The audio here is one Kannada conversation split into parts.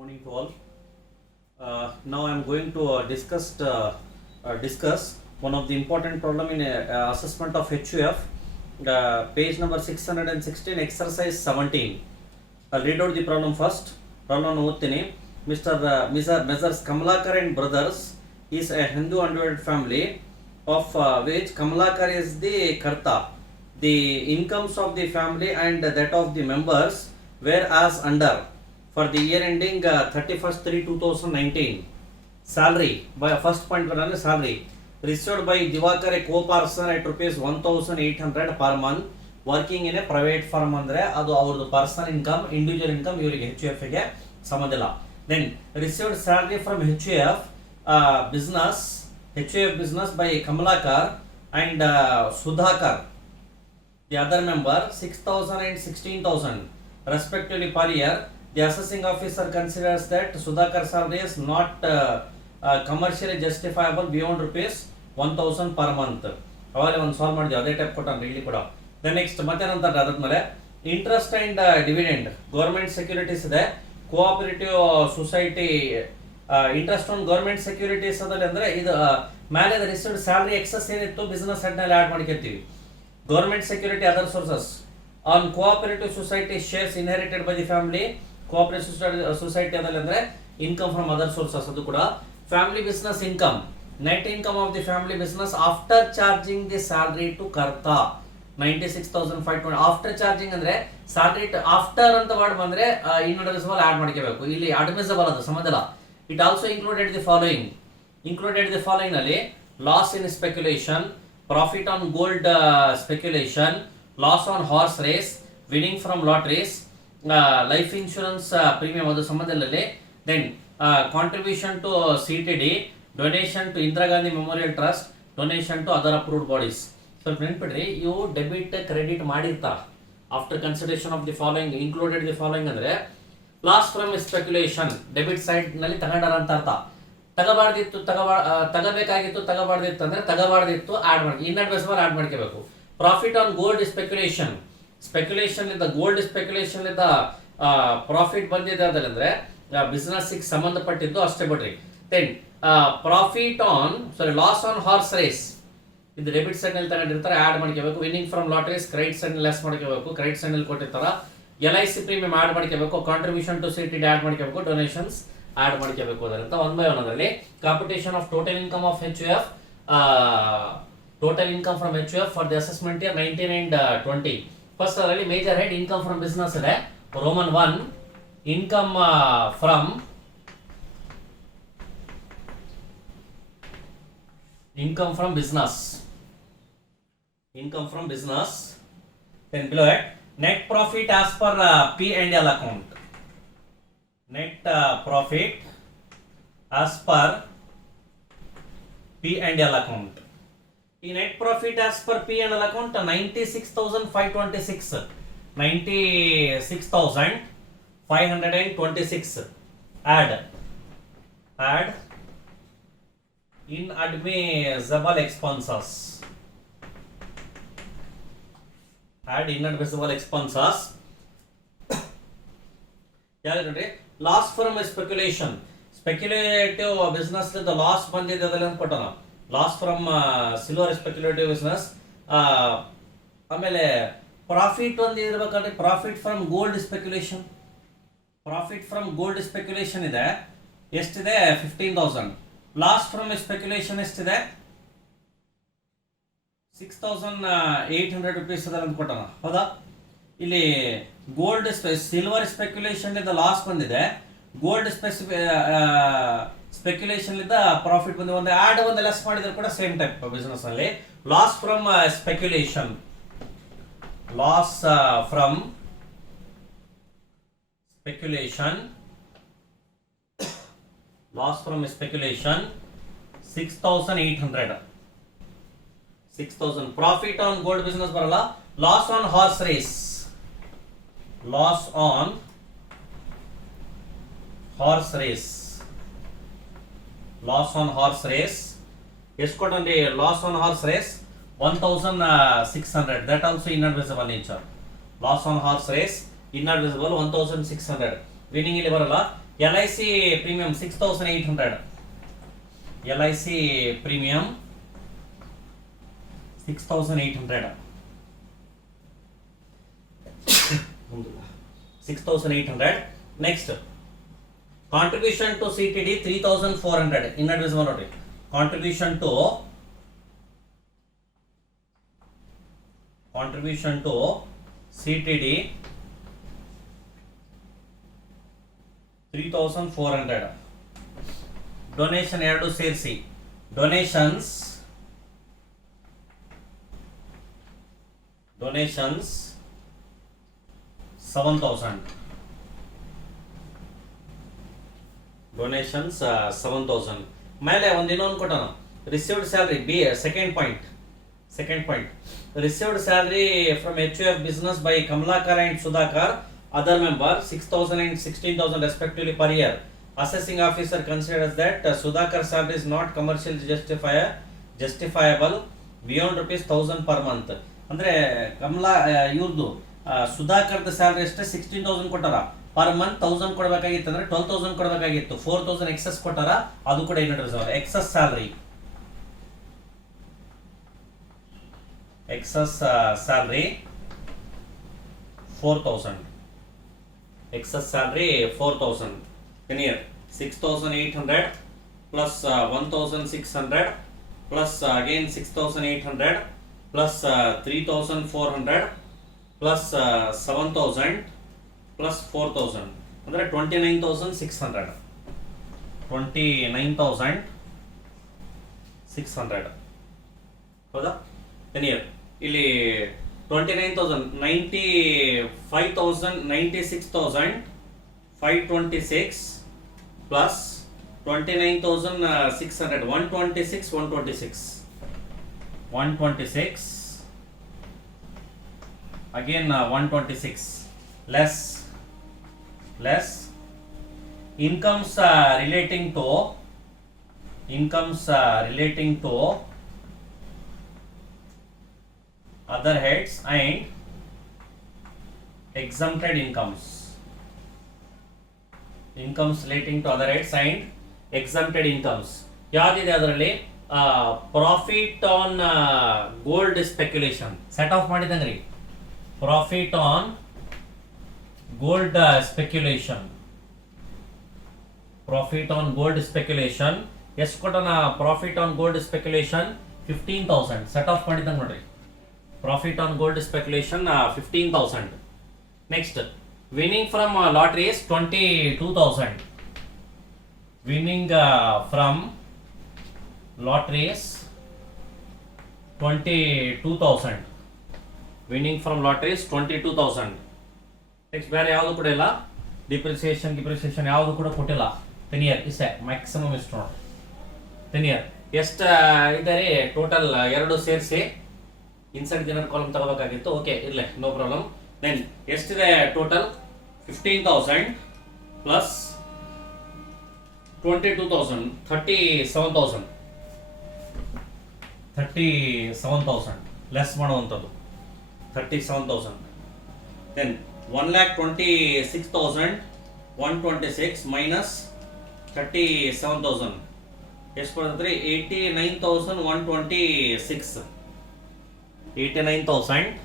Morning to all. Now I am going to discuss one of the important problem in assessment of HUF, page number 616, exercise 17. I'll read out the problem first. Problem ottini. Measures Kamalakar and brothers is a Hindu undivided family of which Kamalakar is the Karta. The incomes of the family and that of the members were as under. For the year ending 31st/3/2019, salary by first point salary received by Divakar, a co-person, at rupees 1,800 per month, working in a private firm andre adu avrdu personal income, individual income ivrige HUF ಗೆ ಸಮಂದಿಲ್ಲ. Then received salary from HUF business by Kamalakar and Sudhakar, the other member, 6,000 and 16,000 respectively per year. The assessing officer considers that Sudhakar salary is not commercially justifiable beyond rupees 1,000 per month. ಅವಾಗ ಒಂದು ಸಾಲ್ವ್ ಮಾಡಿದ್ವಿ, ಅದೇ ಟೈಪ್ ಕೊಟ್ಟಾನೆ ಇಲ್ಲಿ ಕೂಡ. ದ ನೆಕ್ಸ್ಟ್ ಮತ್ತೇನಂತ ಅದಾದ್ಮೇಲೆ interest and dividend government securities ಇದೆ, cooperative society interest on government securities ಅದಲ್ಲಿ ಅಂದ್ರೆ ಇದು ಮೇಲೆ ರಿಸೀವ್ಡ್ ಸ್ಯಾಲರಿ ಎಕ್ಸಸ್ ಏನಿತ್ತು ಬಿಸ್ನೆಸ್ ಹೆಡ್ ನಲ್ಲಿ ಆಡ್ ಮಾಡ್ಕೊತೀವಿ. Government security other sources on cooperative society shares inherited by the family. Cooperative society ಅದಲ್ಲಿ ಅಂದ್ರೆ ಇನ್ಕಮ್ ಫ್ರಮ್ ಅದರ್ ಸೋರ್ಸಸ್ ಅದು ಕೂಡ. Family business income, net income of the family business after charging the salary to karta 96,520. After charging ಅಂದ್ರೆ ಸ್ಯಾಲರಿ ಆಫ್ಟರ್ ಅಂತ ವರ್ಡ್ ಬಂದ್ರೆ ಇನ್ಅಡ್ಮಿಸಿಬಲ್ ಆಡ್ ಮಾಡ್ಕೋಬೇಕು. ಇಲ್ಲಿ ಅಡ್ಮಿಸಿಬಲ್ ಅದು ಸಂಬಂಧ. It also included the following ನಲ್ಲಿ loss in speculation, profit on gold speculation, loss on horse race, winning from lotteries, life insurance premium ಅದು ಸಂಬಂಧದಲ್ಲಿ. Then contribution to CTD, donation to Indira Gandhi memorial trust, donation to other approved bodies. ಸ್ವಲ್ಪ ನೆನ್ಪಿಡ್ರಿ, ಇವು ಡೆಬಿಟ್ ಕ್ರೆಡಿಟ್ ಮಾಡಿರ್ತಾರ. After consideration of the following included the following ಅಂದ್ರೆ loss from speculation debit side ನಲ್ಲಿ ತಗೊಂಡಾರ ಅಂತ ಅರ್ಥ. ತಗಬೇಕಾಗಿತ್ತು ಅಂದ್ರೆ ತಗಬಾರ್ದಿತ್ತು ಆಡ್ ಮಾಡಿ ಇನ್ಅಡ್ಮಿಸಿಬಲ್ ಆಡ್ ಮಾಡ್ಕೋಬೇಕು. ಪ್ರಾಫಿಟ್ ಆನ್ ಗೋಲ್ಡ್ ಸ್ಪೆಕ್ಯುಲೇಷನ್ ಇಂದ ಗೋಲ್ಡ್ ಸ್ಪೆಕ್ಯುಲೇಷನ್ ಇಂದ ಪ್ರಾಫಿಟ್ ಬಂದಿದೆ ಅಂದ್ರೆ ಬಿಸ್ನೆಸ್ ಸಂಬಂಧಪಟ್ಟಿದ್ದು ಅಷ್ಟೇ ಬಿಡ್ರಿ. Then profit on loss on horse race ಇದು ಡೆಬಿಟ್ ಸೈಡ್ ನಲ್ಲಿ ತಗೊಂಡಿರ್ತಾರೆ, ಆಡ್ ಮಾಡ್ಕೋಬೇಕು. Winning from lotteries credit side ನಲ್ಲಿ ಲೆಸ್ ಮಾಡ್ಕೋಬೇಕು, ಕ್ರೆಡಿಟ್ ಸೈಡ್ ನಲ್ಲಿ ಕೊಟ್ಟಿರ್ತಾರ. LIC ಪ್ರೀಮಿಯಂ ಆಡ್ ಮಾಡ್ಕೋಬೇಕು, ಕಾಂಟ್ರಿಬ್ಯೂಷನ್ ಟು CTD ಆಡ್ ಮಾಡ್ಕೋಬೇಕು, ಡೊನೇಷನ್ಸ್ ಆಡ್ ಮಾಡ್ಕೋಬೇಕು. ಅದರಿಂದ ಒನ್ ಬೈ ಒನ್ ಅದರಲ್ಲಿ computation of total income of HUF, total income from HUF for the assessment year 19 and 20. First ಅದರಲ್ಲಿ major head income from business ಇದೆ. Roman 1 income from business. Then below it, net profit as per P&L account. Net profit as per P&L account. ಈ net profit as per P&L account 96,526 add inadmissible expenses. ಯಾರು ನೋಡಿ, loss from speculative business loss ಬಂದಿದೆ ಅದರಲ್ಲಿ ಅಂತ ಕೊಟ್ಟನ. Loss from silver speculative business. ಆಮೇಲೆ ಪ್ರಾಫಿಟ್ ಒಂದು ಇರ್ಬೇಕಂದ್ರೆ ಪ್ರಾಫಿಟ್ ಫ್ರಮ್ ಗೋಲ್ಡ್ ಸ್ಪೆಕ್ಯುಲೇಷನ್ ಇದೆ. ಎಷ್ಟಿದೆ? 15,000. ಲಾಸ್ ಫ್ರಮ್ ಸ್ಪೆಕ್ಯುಲೇಷನ್ ಎಷ್ಟಿದೆ? 6,800 rupees ಅದರಲ್ಲಿ ಅಂತ ಕೊಟ್ಟನ. ಹೌದಾ? ಇಲ್ಲಿ ಗೋಲ್ಡ್ ಸಿಲ್ವರ್ ಸ್ಪೆಕ್ಯುಲೇಷನ್ ಇಂದ ಲಾಸ್ ಬಂದಿದೆ, ಗೋಲ್ಡ್ ಸ್ಪೆಕ್ಯುಲೇಷನ್ ಇಂದ ಪ್ರಾಫಿಟ್ ಬಂದಿದೆ. ಒಂದು ಆಡ್ ಒಂದು ಲೆಸ್ ಮಾಡಿದ್ರೆ ಕೂಡ ಸೇಮ್ ಟೈಪ್ ಬಿಸ್ನೆಸ್ ಅಲ್ಲಿ. Loss from speculation 6,800. Profit on gold business ಬರಲ್ಲ. ಲಾಸ್ ಆನ್ ಹಾರ್ಸ್ ರೇಸ್ ಎಷ್ಟು ಕೊಟ್ಟಂడి? Loss on horse race 1,600. That also inadmissible nature. Loss on horse race inadmissible 1,600. Winning ಇಲ್ಲಿ ಬರಲ್ಲ. LIC premium 6,800. LIC premium 6,800. 6,800. Next, contribution to CTD 3,400. Inadvisable ನೋಡಿ. Contribution to CTD 3,400. ಡೊನೇಷನ್ ಎರಡು ಸೇರಿಸಿ ಡೊನೇಷನ್ಸ್ 7,000. ಡೊನೇಷನ್ಸ್ 7,000. ಮೇಲೆ ಒಂದು ಇನ್ನೊಂದು ಕೊಟ್ಟಣ received salary B second point received salary from HUF business by Kamalakar and Sudhakar, other member 6,000 and 16,000 respectively per year. Assessing officer considers that Sudhakar salary is not commercially justifiable beyond ₹1,000 per month. ಅಂದ್ರೆ ಕಮಲಾ ಇವ್ರದ್ದು ಸುಧಾಕರ್ದ ಸ್ಯಾಲರಿ ಅಷ್ಟೇ 16,000 ಕೊಟ್ಟಾರ, ಪರ್ ಮಂತ್ 1,000 ಕೊಡಬೇಕಾಗಿತ್ತು, ಅಂದ್ರೆ 12,000 ಕೊಡಬೇಕಾಗಿತ್ತು, 4,000 ಎಕ್ಸಸ್ ಕೊಟ್ಟಾರ, ಅದು ಕೂಡ ಏನು excess salary. Excess salary 4,000. Excess salary 4,000. Here 6,800 plus 1,600 plus again 6,800 plus 3,400 plus 7,000 plus 4,000. ಅಂದ್ರೆ 29,600. 29,600. ಹೌದಾ? Here ಇಲ್ಲಿ 29,000 95,000 96,526 plus 29,600 126 again 126 less incomes relating to other heads and exempted incomes relating to other heads and exempted incomes. ಯಾವ್ದಿದೆ ಅದರಲ್ಲಿ? Profit on gold speculation set off ಮಾಡಿದಂಗ್ರಿ. ಪ್ರಾಫಿಟ್ ಆನ್ ಗೋಲ್ಡ್ ಸ್ಪೆಕ್ಯುಲೇಷನ್ ಎಷ್ಟು ಕೊಟ್ಟನ? Profit on gold speculation 15,000 set off ಮಾಡಿದಂಗ ನೋಡ್ರಿ. Profit on gold speculation 15,000. Next, winning from lottery is 22,000. Winning from lotteries 22,000. Winning from lotteries 22,000. Next, ಬೇರೆ ಯಾವುದು ಕೂಡ ಇಲ್ಲ. ಡಿಪ್ರಿಸಿಯೇಷನ್ ಯಾವುದು ಕೂಡ ಕೊಟ್ಟಿಲ್ಲ. 10 year ಇಷ್ಟೇ ಮ್ಯಾಕ್ಸಿಮಮ್ ಇಷ್ಟು ನೋಡಿ. 10 year ಎಷ್ಟು ಇದ್ದಾರೆ ಟೋಟಲ್ ಎರಡು ಸೇರಿಸಿ ಇನ್ಸೈಡ್ ಜನರಲ್ ಕಾಲಮ್ ತಗೋಬೇಕಾಗಿತ್ತು. ಓಕೆ ಇರ್ಲಿ, ನೋ ಪ್ರಾಬ್ಲಮ್. ದೆನ್ ಎಷ್ಟಿದೆ ಟೋಟಲ್? 15,000 ಪ್ಲಸ್ 22,000 37,000 ಲೆಸ್ ಮಾಡುವಂಥದ್ದು 37,000. ದೆನ್ 1,26,126 ಮೈನಸ್ 37,000 ಎಷ್ಟು ಬರ್ತದ್ರಿ? 89,126. 89,126.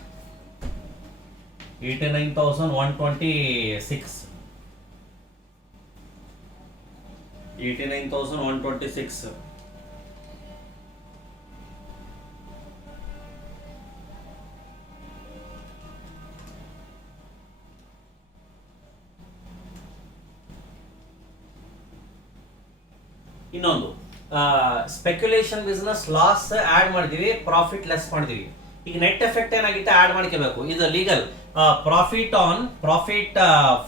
ಇನ್ನೊಂದು ಸ್ಪೆಕ್ಯುಲೇಷನ್ ಬಿಸ್ನೆಸ್ ಲಾಸ್ ಆಡ್ ಮಾಡಿದೀವಿ, ಪ್ರಾಫಿಟ್ ಲೆಸ್ ಮಾಡಿದೀವಿ. ಈಗ ನೆಟ್ ಎಫೆಕ್ಟ್ ಏನಾಗಿತ್ತು ಆಡ್ ಮಾಡ್ಕೋಬೇಕು. ಇದು legal profit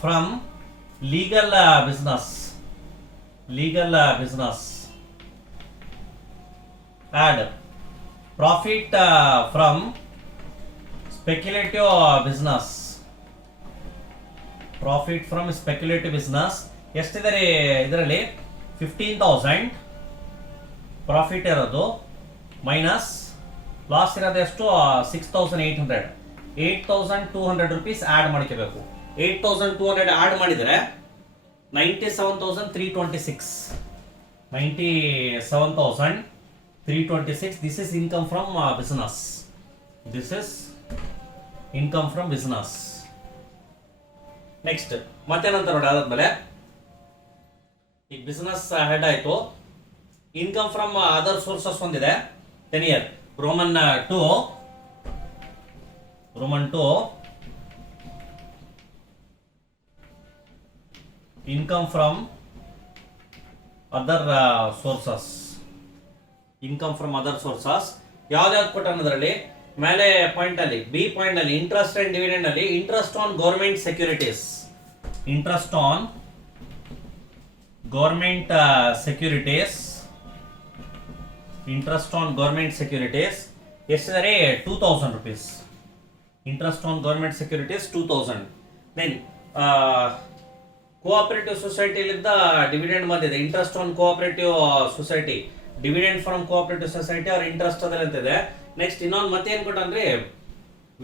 from legal business add profit from speculative business ಎಷ್ಟಿದೆ ಇದರಲ್ಲಿ? 15,000 ಪ್ರಾಫಿಟ್ ಇರೋದು ಮೈನಸ್ ಲಾಸ್ ಇರೋದು ಎಷ್ಟು? 6,800. 8,200 rupees ಆಡ್ ಮಾಡ್ಕೋಬೇಕು. 8,200 ಆಡ್ ಮಾಡಿದರೆ 97,326. 97,326. This is income from business. This is income from business. Next ಮತ್ತೇನಂತ ನೋಡಿ, ಅದಾದ್ಮೇಲೆ ಈಗ ಬಿಸ್ನೆಸ್ ಹೆಡ್ ಆಯ್ತು. ಇನ್ಕಮ್ ಫ್ರಮ್ ಅದರ್ ಸೋರ್ಸಸ್ ಒಂದಿದೆ 10 year. Roman 2 income from other sources. Income from other sources ಯಾವ್ದಾವ್ದು ಕೊಟ್ಟ ಅನ್ನೋದ್ರಲ್ಲಿ ಮೇಲೆ ಪಾಯಿಂಟ್ ಅಲ್ಲಿ ಬಿ ಪಾಯಿಂಟ್ ಅಲ್ಲಿ ಇಂಟ್ರೆಸ್ಟ್ ಅಂಡ್ ಡಿವಿಡೆಂಡ್ ಅಲ್ಲಿ interest on government securities. Interest on government securities. Interest on government securities ಎಷ್ಟಿದೆ? 2,000 rupees. Interest on government securities 2,000. Then cooperative ಸೊಸೈಟಿಲಿದ್ದ ಡಿವಿಡೆಂಡ್ ಬಂದಿದೆ. Interest on cooperative society, dividend from cooperative society ಅವ್ರ ಇಂಟ್ರೆಸ್ಟ್ ಅದಲ್ಲಿ ಅಂತಿದೆ. ನೆಕ್ಸ್ಟ್ ಇನ್ನೊಂದು ಮತ್ತೆ ಏನ್ ಕೊಟ್ಟನ್ರಿ,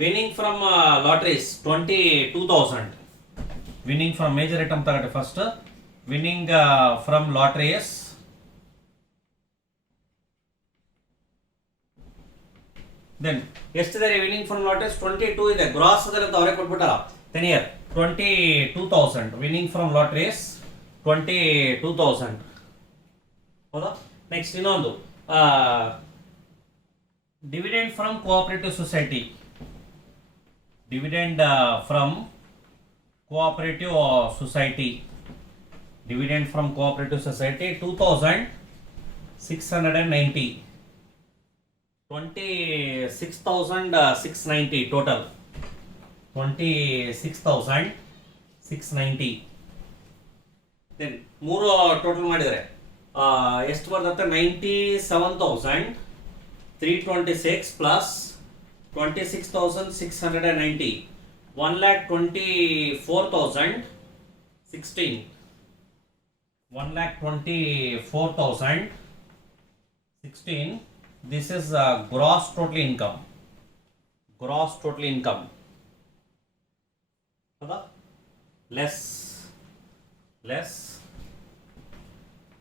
winning from lotteries 22,000. Winning from major item ತಗಟ್ಟಿ first. Winning from lotteries then ಎಷ್ಟಿದೆ? ವಿನ್ನಿಂಗ್ ಫ್ರಮ್ ಲಾಟ್ರೀಸ್ 22 ಇದೆ. ಗ್ರಾಸ್ ಅದಲ್ಲಿ ಅಂತ ಅವರೇ ಕೊಟ್ಬಿಟ್ಟಾರ 10 ಇಯರ್ 22,000. Winning from lotteries 22,000. ಹೌದಾ? ನೆಕ್ಸ್ಟ್ ಇನ್ನೊಂದು dividend from cooperative society. Dividend from cooperative society. Dividend from cooperative society 2,690. 26,690 total. 26,690. ದೆನ್ ಮೂರು ಟೋಟಲ್ ಮಾಡಿದರೆ ಎಷ್ಟು ಬರ್ತದೆ? 97,326 plus 26,690 1,24,016. 1,24,016. This is gross total income. Gross total income. Less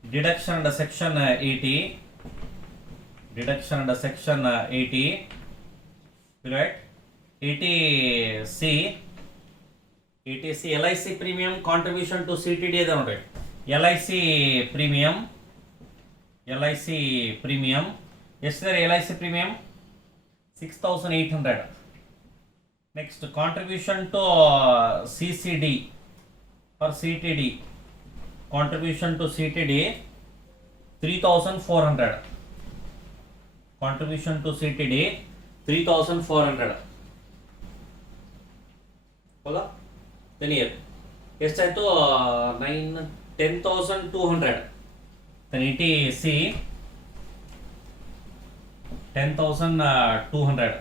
deduction under section 80. Deduction under section 80. Right? 80C. 80C LIC premium contribution to CTD ಇದೆ ನೋಡ್ರಿ. LIC premium ಎಷ್ಟಿದೆ? LIC premium 6,800. Next contribution to CCD for CTD. Contribution to CTD 3,400. Contribution to CTD 3,400. ಹೌದಾ? ಇಯರ್ ಎಷ್ಟಾಯ್ತು? 10,200. 80C 10,200.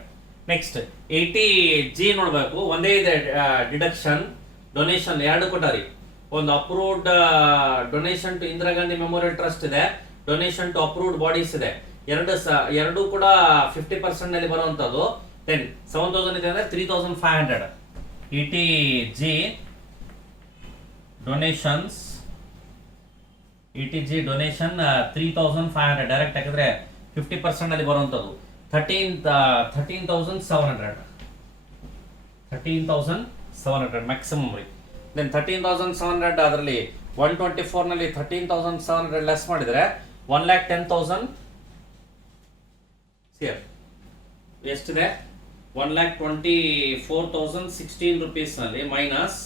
ನೆಕ್ಸ್ಟ್ 80G ನೋಡ್ಬೇಕು. ಒಂದೇ ಇದೆ ಡಿಡಕ್ಷನ್. ಡೊನೇಷನ್ ಎರಡು ಕೊಟ್ಟಾರಿ. ಒಂದು approved donation to Indira Gandhi memorial trust ಇದೆ, ಡೊನೇಷನ್ ಟು ಅಪ್ರೂವ್ಡ್ ಬಾಡೀಸ್ ಇದೆ. ಎರಡು ಕೂಡ 50% ನಲ್ಲಿ ಬರುವಂತದ್ದು. ದೆನ್ 7,000 ಇದೆ ಅಂದ್ರೆ 3,500. 80G ಡೊನೇಷನ್ಸ್ 3,500 ಡೈರೆಕ್ಟ್ ಹಾಕಿದ್ರೆ 50% ನಲ್ಲಿ ಬರುವಂತದ್ದು. 13,700. 13,700 ಮ್ಯಾಕ್ಸಿಮಮ್ ರೀ. ದೆನ್ 13,700 ಅದರಲ್ಲಿ 124 ನಲ್ಲಿ 13,700 ಲೆಸ್ ಮಾಡಿದ್ರೆ 1,10,000 ಎಷ್ಟಿದೆ? 1,24,016 rupees ನಲ್ಲಿ ಮೈನಸ್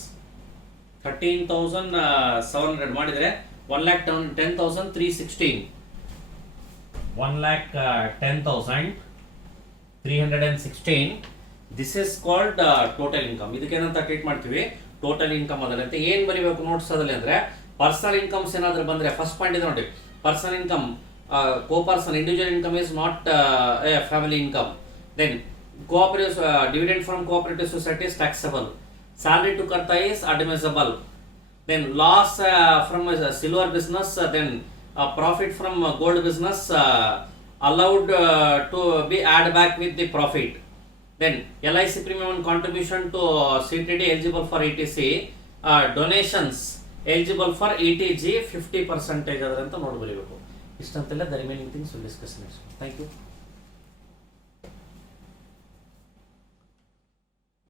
13,700 ಮಾಡಿದ್ರೆ 1,10,316. 1,10,316. This is called total income. ಇದಕ್ಕೇನಂತ ಟ್ರೀಟ್ ಮಾಡ್ತೀವಿ? ಟೋಟಲ್ ಇನ್ಕಮ್ ಅದಲ್ಲಂತೆ ಏನ್ ಬರೀಬೇಕು ನೋಟ್ಸ್ ಅದಲ್ಲಿ ಅಂದ್ರೆ ಪರ್ಸನಲ್ ಇನ್ಕಮ್ಸ್ ಏನಾದ್ರೂ ಬಂದ್ರೆ ಫಸ್ಟ್ ಪಾಯಿಂಟ್ ಇದೆ ನೋಡಿ. Personal income, co-person individual income is not a family income. Then cooperative dividend from cooperative society is taxable. Salary to karta is admissible. Then loss from a silver business, then profit from gold business allowed to be add back with the profit. Then LIC premium and contribution to CTD eligible for ETC. Donations eligible for ETG 50% ಅದರಂತ ನೋಡಿ ಬರೀಬೇಕು. ಇಷ್ಟಂತೆಲ್ಲ the remaining things will discuss next. Thank you.